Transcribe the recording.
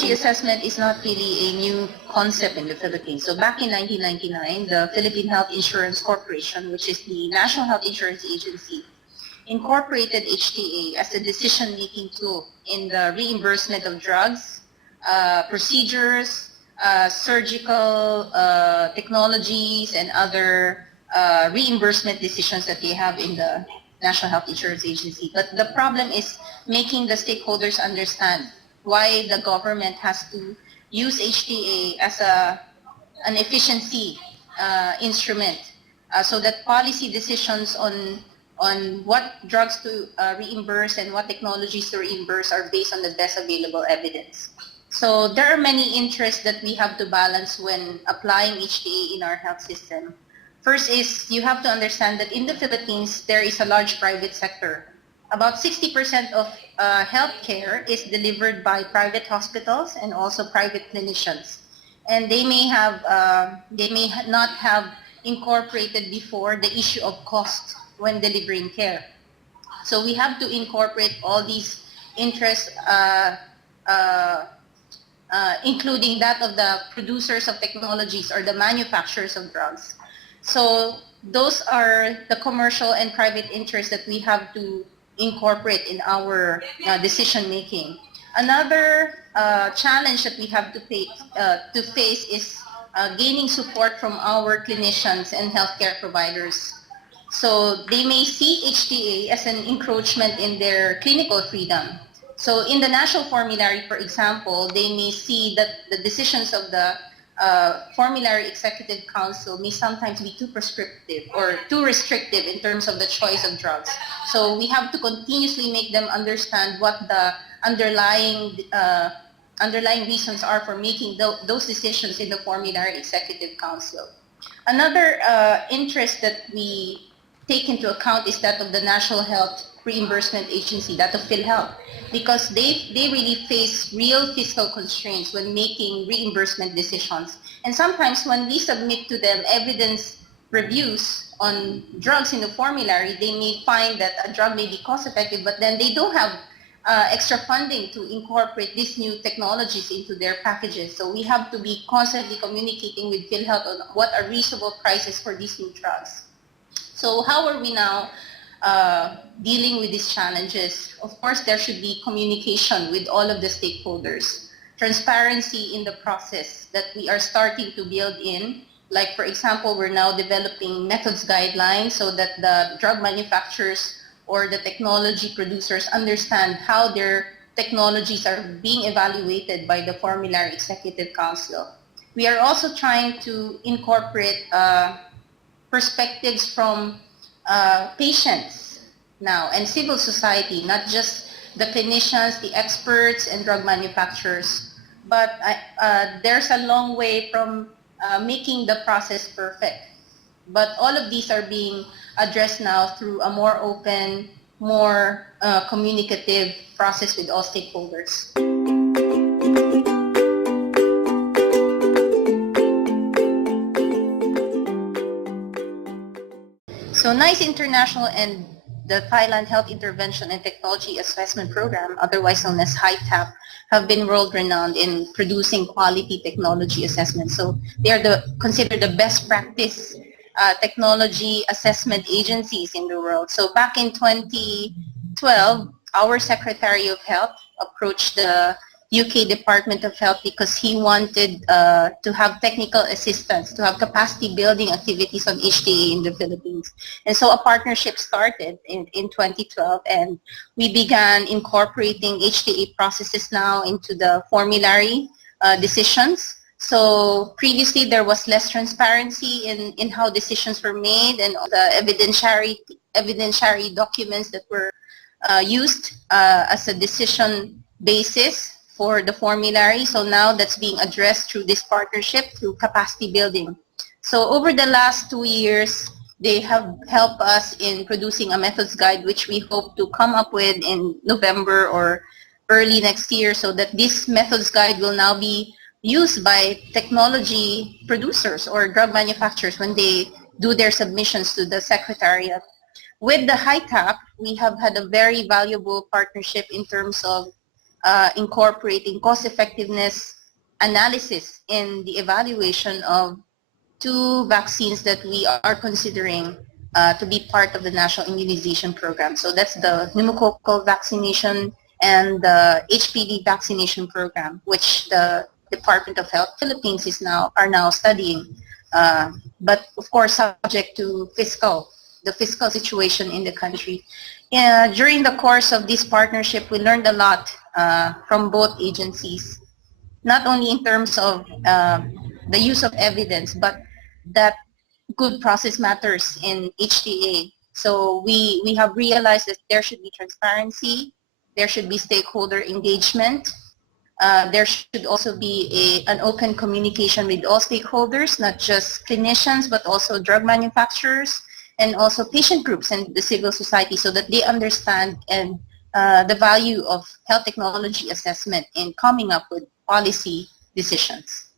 technology assessment is not really a new concept in the Philippines. So back in 1999, the Philippine Health Insurance Corporation, which is the National Health Insurance Agency, incorporated HTA as a decision-making tool in the reimbursement of drugs, procedures, surgical technologies, and other reimbursement decisions that they have in the National Health Insurance Agency. But the problem is making the stakeholders understand why the government has to use HTA as an efficiency instrument, so that policy decisions on what drugs to reimburse and what technologies to reimburse are based on the best available evidence. So there are many interests that we have to balance when applying HTA in our health system. First is you have to understand that in the Philippines, there is a large private sector. About 60% of healthcare is delivered by private hospitals and also private clinicians. And they may not have incorporated before the issue of cost when delivering care. So we have to incorporate all these interests, including that of the producers of technologies or the manufacturers of drugs. So those are the commercial and private interests that we have to incorporate in our decision making. Another challenge that we have to face is gaining support from our clinicians and healthcare providers. So they may see HTA as an encroachment in their clinical freedom. So in the national formulary, for example, they may see that the decisions of the Formulary Executive Council may sometimes be too prescriptive or too restrictive in terms of the choice of drugs. So we have to continuously make them understand what the underlying reasons are for making those decisions in the Formulary Executive Council. Another interest that we take into account is that of the National Health Reimbursement Agency, that of PhilHealth, because they really face real fiscal constraints when making reimbursement decisions. And sometimes when we submit to them evidence reviews on drugs in the formulary, they may find that a drug may be cost effective, but then they don't have extra funding to incorporate these new technologies into their packages. So we have to be constantly communicating with PhilHealth on what are reasonable prices for these new drugs. So how are we now dealing with these challenges? Of course, there should be communication with all of the stakeholders, transparency in the process that we are starting to build in. Like, for example, we're now developing methods guidelines so that the drug manufacturers or the technology producers understand how their technologies are being evaluated by the Formulary Executive Council. We are also trying to incorporate perspectives from patients now and civil society, not just the clinicians, the experts, and drug manufacturers. But there's a long way from making the process perfect. But all of these are being addressed now through a more open, more communicative process with all stakeholders. So NICE International and the Thailand Health Intervention and Technology Assessment Program, otherwise known as HITAP, have been world-renowned in producing quality technology assessments. So they are considered the best practice technology assessment agencies in the world. So back in 2012, our Secretary of Health approached the UK Department of Health because he wanted to have technical assistance, to have capacity building activities on HTA in the Philippines. And so a partnership started in 2012, and we began incorporating HTA processes now into the formulary decisions. So previously there was less transparency in how decisions were made and the evidentiary documents that were used as a decision basis for the formulary. So now that's being addressed through this partnership, through capacity building. So over the last 2 years, they have helped us in producing a methods guide, which we hope to come up with in November or early next year, so that this methods guide will now be used by technology producers or drug manufacturers when they do their submissions to the Secretariat. With the HITAP, we have had a very valuable partnership in terms of incorporating cost effectiveness analysis in the evaluation of two vaccines that we are considering to be part of the national immunization program. So that's the pneumococcal vaccination and the HPV vaccination program, which the Department of Health Philippines are now studying. But of course, subject to the fiscal situation in the country. During the course of this partnership, we learned a lot from both agencies, not only in terms of the use of evidence, but that good process matters in HTA. So we have realized that there should be transparency, there should be stakeholder engagement, there should also be an open communication with all stakeholders, not just clinicians, but also drug manufacturers and also patient groups and the civil society, so that they understand and the value of health technology assessment in coming up with policy decisions.